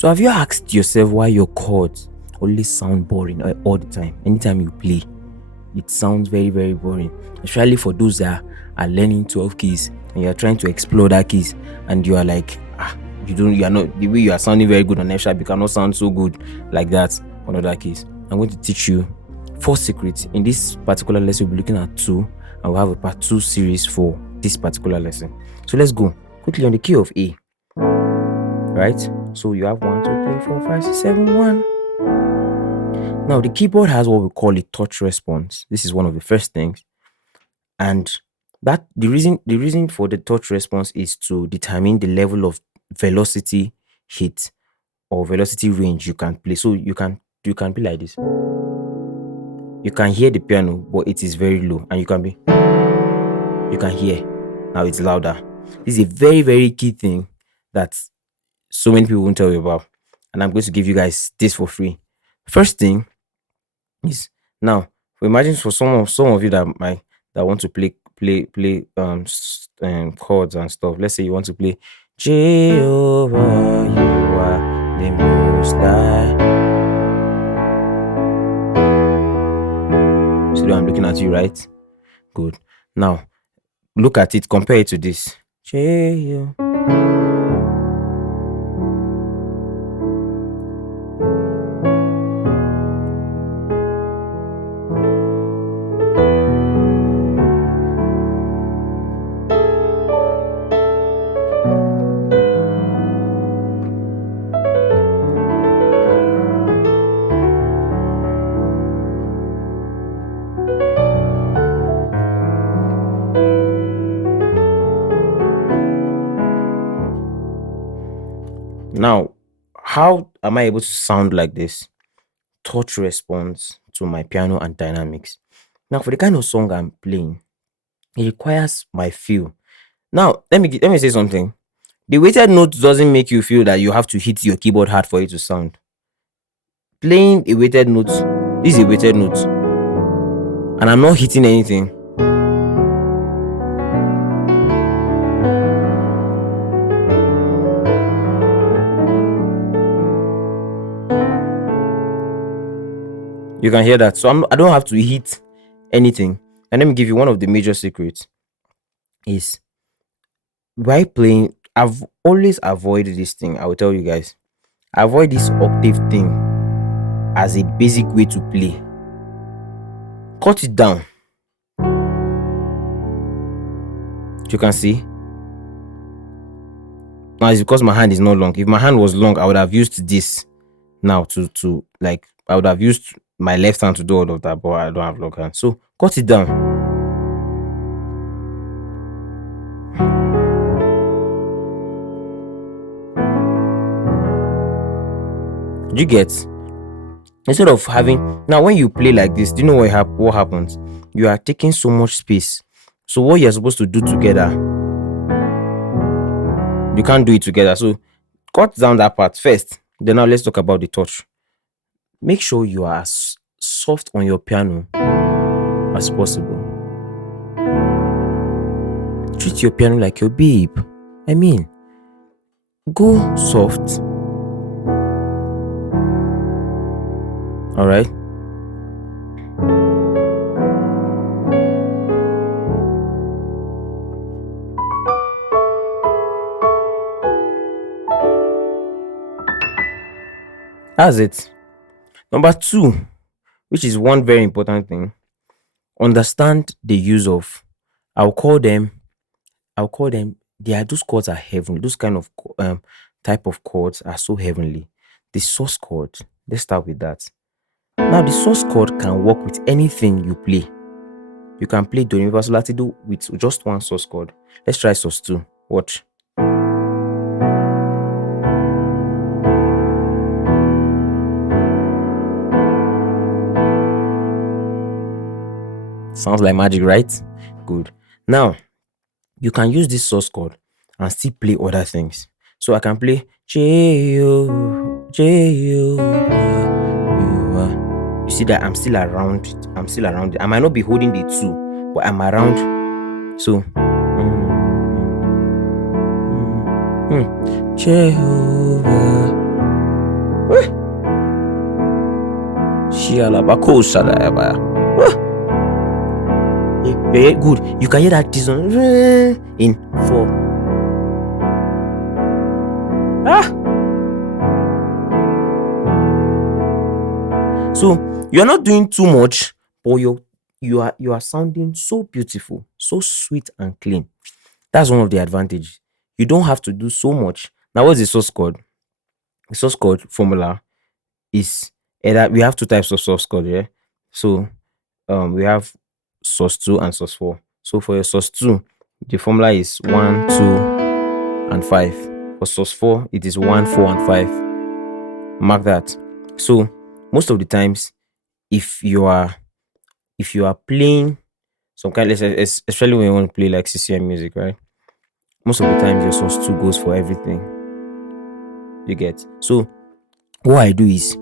So have you asked yourself why your chords always sound boring all the time? Anytime you play, it sounds very, very boring. Especially for those that are learning 12 keys and you're trying to explore that keys and you are like, you are not, the way you are sounding very good on F sharp, you cannot sound so good like that on other keys. I'm going to teach you 4 secrets. In this particular lesson, we'll be looking at 2, and we'll have a part 2 series for this particular lesson. So let's go quickly on the key of A. Right? So you have 1, 2, 3, 4, 5, 6, 7, 1. Now the keyboard has what we call a touch response. This is one of the first things. And that the reason for the touch response is to determine the level of velocity hit or velocity range you can play. So you can play like this. You can hear the piano, but it is very low, and you can hear now it's louder. This is a very, very key thing that so many people won't tell you about, and I'm going to give you guys this for free. First thing is, now imagine for some of you that want to play chords and stuff. Let's say you want to play Jehovah, you are the most high. So I'm looking at you, right? Good. Now look at it, compare it to this. Jehovah. Now, how am I able to sound like this? Touch response to my piano and dynamics. Now, for the kind of song I'm playing, it requires my feel. Now, let me say something. The weighted note doesn't make you feel that you have to hit your keyboard hard for it to sound. Playing a weighted note, this is a weighted note, and I'm not hitting anything. You can hear that. So I don't have to hit anything. And let me give you one of the major secrets. Is while playing, I've always avoided this thing. I will tell you guys. Avoid this octave thing as a basic way to play. Cut it down. You can see. Now it's because my hand is not long. If my hand was long, I would have used this now to like, I would have used my left hand to do all of that, but I don't have long hand. So cut it down. You get? Instead of having, now when you play like this, do you know what happens? You are taking so much space. So what you're supposed to do together, you can't do it together. So cut down that part first. Then now let's talk about the touch. Make sure you are as soft on your piano as possible. Treat your piano like your babe. I mean, go soft. All right. That's it. Number 2, which is one very important thing, understand the use of, I'll call them, those chords are heavenly. Those kind of type of chords are so heavenly. The source chord, let's start with that. Now, the source chord can work with anything you play. You can play Do, Re, Mi, Fa, Sol, La, Ti, Do with just one source chord. Let's try source 2. Watch. Sounds like magic, right? Good. Now, you can use this source chord and still play other things. So I can play J-O. You see that I'm still around it. I might not be holding the 2, but I'm around. So Jehovah. Very good. You can hear that this one in 4. So you're not doing too much, but you are sounding so beautiful, so sweet and clean. That's one of the advantages. You don't have to do so much. Now, what's the source chord? The source chord formula is either we have two types of source chord, yeah. So we have source 2 and source 4. So for your source 2, the formula is 1, 2, and 5. For source 4, it is 1, 4, and 5. Mark that. So most of the times, if you are playing some kind, especially when you want to play like CCM music, right? Most of the times your source 2 goes for everything. You get. So what I do is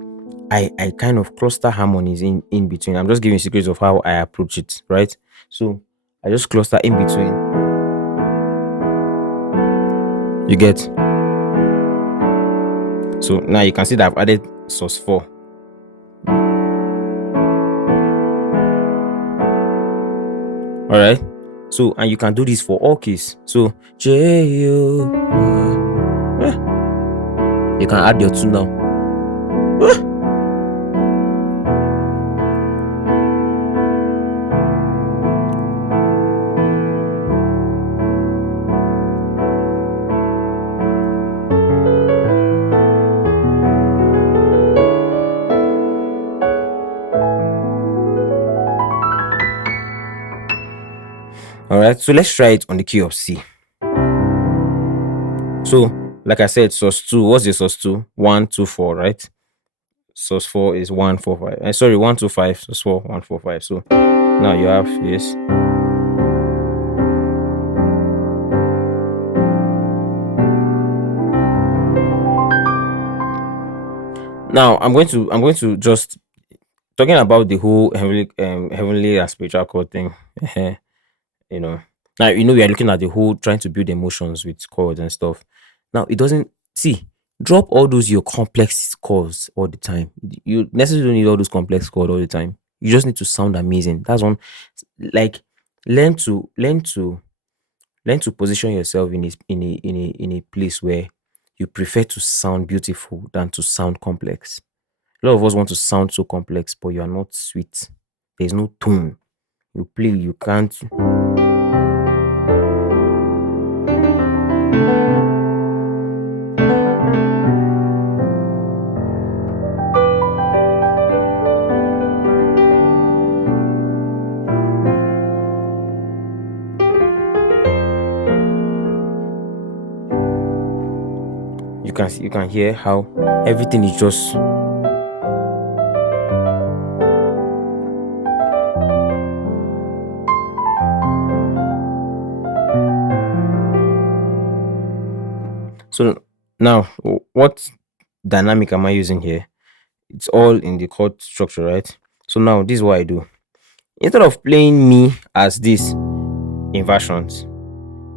I kind of cluster harmonies in between. I'm just giving secrets of how I approach it, right? So I just cluster in between. You get. So now you can see that I've added source 4. All right. So and you can do this for all keys. So you can add your 2 now. All right, so let's try it on the key of C. So, like I said, source 2, what's the source 2? 1, 2, 4, right? Source 4 is 1, 4, 5. Sorry, 1, 2, 5, source 4, 1, 4, 5. So, now you have this. Now, I'm going to just talking about the whole heavenly and spiritual chord thing. you know Now we are looking at the whole trying to build emotions with chords and stuff. Now it doesn't see drop all those your complex chords all the time. You necessarily don't need all those complex chords all the time. You just need to sound amazing. That's one. Like learn to position yourself in a place where you prefer to sound beautiful than to sound complex. A lot of us want to sound so complex, but you are not sweet. There's no tone. You play, you can't. You can hear how everything is just. So now, what dynamic am I using here? It's all in the chord structure, right? So now this is what I do. Instead of playing me as this inversions,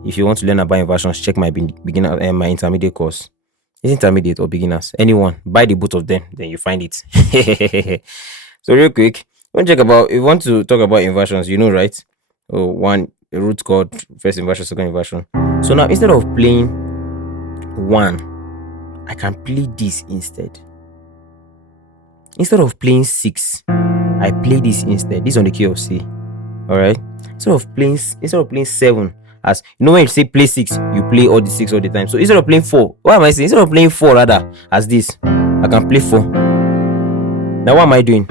if you want to learn about inversions, check my beginner and my intermediate course. Is intermediate or beginners? Anyone, buy the both of them, then you find it. So real quick, if you want to talk about inversions, right? Oh, one root chord, first inversion, second inversion. So now instead of playing 1, I can play this instead. Instead of playing 6, I play this instead. This on the key of C. All right. Instead of playing 7, as when you say play 6, you play all the 6 all the time. So instead of playing 4, what am I saying? Instead of playing 4 rather as this, I can play 4. Now what am I doing?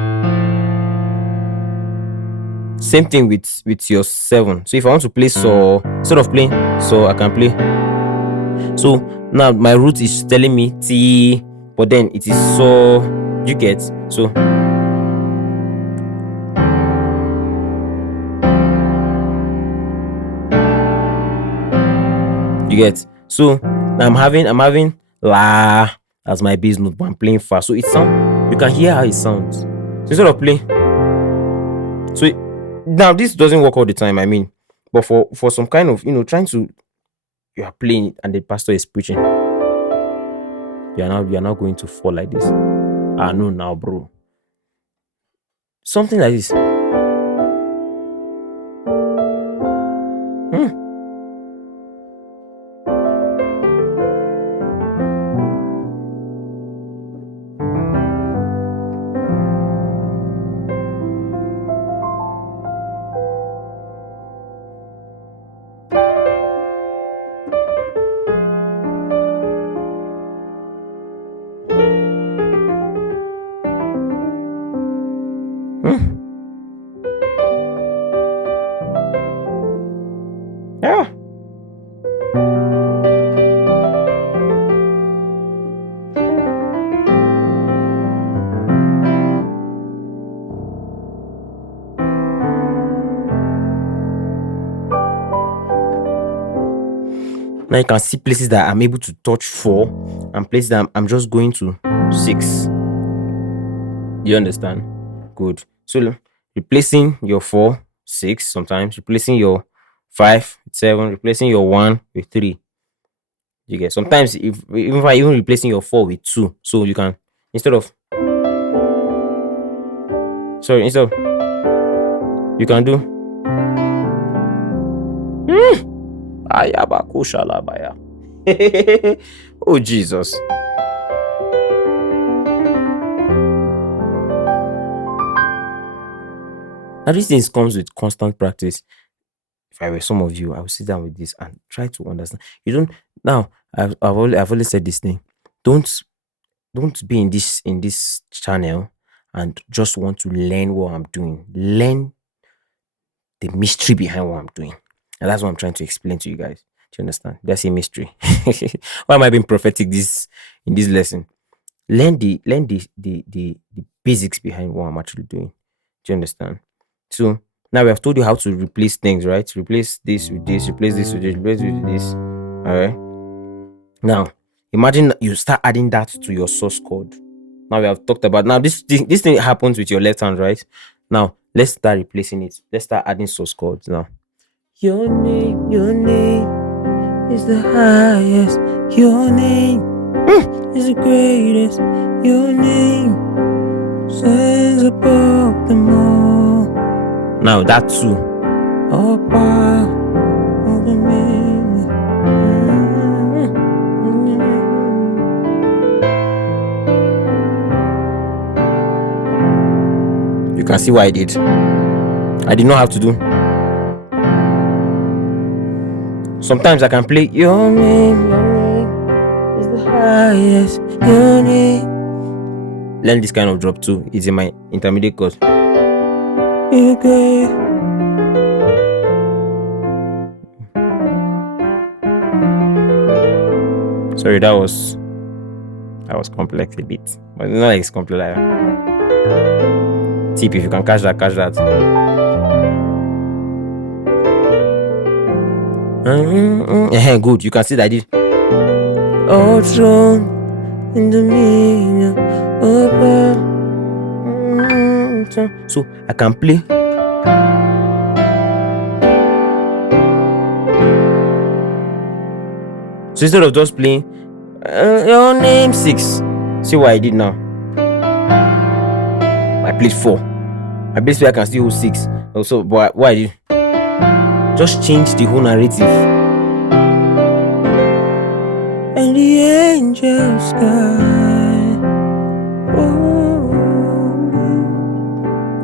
Same thing with your 7. So if I want to play so, instead of playing so, I can play. So now my root is telling me T, but then it is so. You get. So you get. So now I'm having la as my bass note, but I'm playing fast. So it sound. You can hear how it sounds. So instead of playing. So now this doesn't work all the time. I mean, but for some kind of trying to, you are playing it and the pastor is preaching. You are now going to fall like this. No, now, bro. Something like this. Hmm. Hmm. Yeah. Now you can see places that I'm able to touch 4 and places that I'm just going to 6. You understand? Good. So replacing your 4, 6 sometimes, replacing your 5 with 7, replacing your 1 with 3. You get sometimes if I even replacing your 4 with 2. So you can instead of sorry, instead of you can do Ayabakushalabaya. Oh Jesus. Now these things comes with constant practice. If I were some of you, I would sit down with this and try to understand. You don't now. I've always said this thing. Don't don't be in this channel and just want to learn what I'm doing. Learn the mystery behind what I'm doing, and that's what I'm trying to explain to you guys. Do you understand? That's a mystery. Why am I being prophetic this in this lesson? Learn the basics behind what I'm actually doing. Do you understand? So now we have told you how to replace things, right? Replace this with this, replace this with this, replace this with this. All right. Now imagine you start adding that to your source code. Now we have talked about now this thing happens with your left hand, right? Now let's start replacing it. Let's start adding source codes now. Your name is the highest. Your name is the greatest. Your name stands above them all. Now that too. All power of the name. You can see what I did. I did not have to do. Sometimes I can play your name is the highest. Your name. Learn this kind of drop too. It's in my intermediate chord. Okay. Sorry, that was complex a bit, but it's not like it's complex. Like tip, if you can catch that, catch that. Good. You can see that I did. All throne in the dominion above. So I can play. So instead of just playing your name 6, see what I did now. I played 4. I basically I can still hold 6. Also, but what I did, just change the whole narrative. And the angels sky.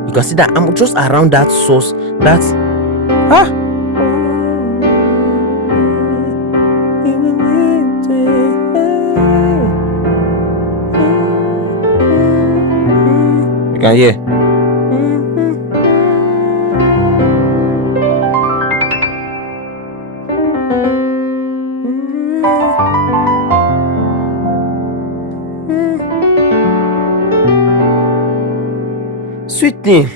You can see that I'm just around that source. That's you can hear. Sweet thing.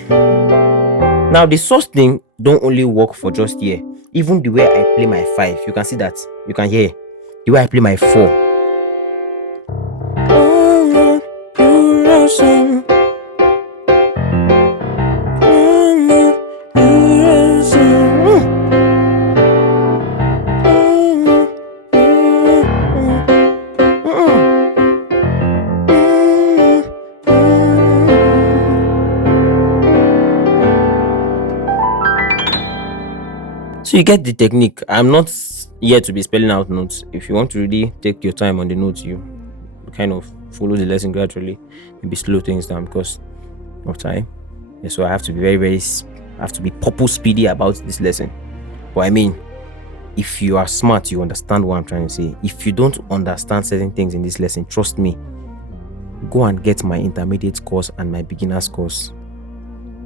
Now the source thing don't only work for just here. Even the way I play my 5, you can see that. You can hear the way I play my 4. Oh, you're awesome. So you get the technique. I'm not here to be spelling out notes. If you want to really take your time on the notes, you kind of follow the lesson gradually, maybe slow things down because of time. Yeah, so I have to be I have to be purpose speedy about this lesson. But I mean, if you are smart, you understand what I'm trying to say. If you don't understand certain things in this lesson, trust me, go and get my intermediate course and my beginners course.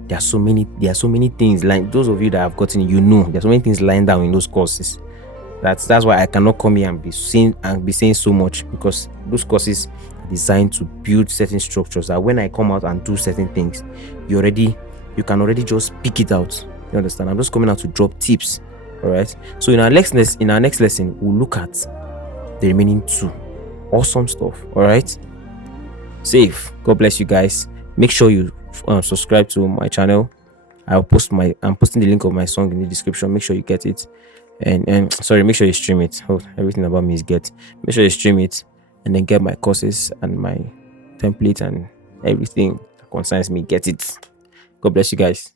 There are so many things, like those of you that have gotten, there's so many things lying down in those courses. That's why I cannot come here and be saying so much, because those courses are designed to build certain structures that when I come out and do certain things, you can already just pick it out. You understand? I'm just coming out to drop tips. All right. So in our next lesson, we'll look at the remaining two. Awesome stuff. All right. Safe. God bless you guys. Make sure you subscribe to my channel. I'm posting the link of my song in the description. Make sure you get it. And sorry, make sure you stream it. Oh, everything about me is get. Make sure you stream it and then get my courses and my template and everything that concerns me. Get it. God bless you guys.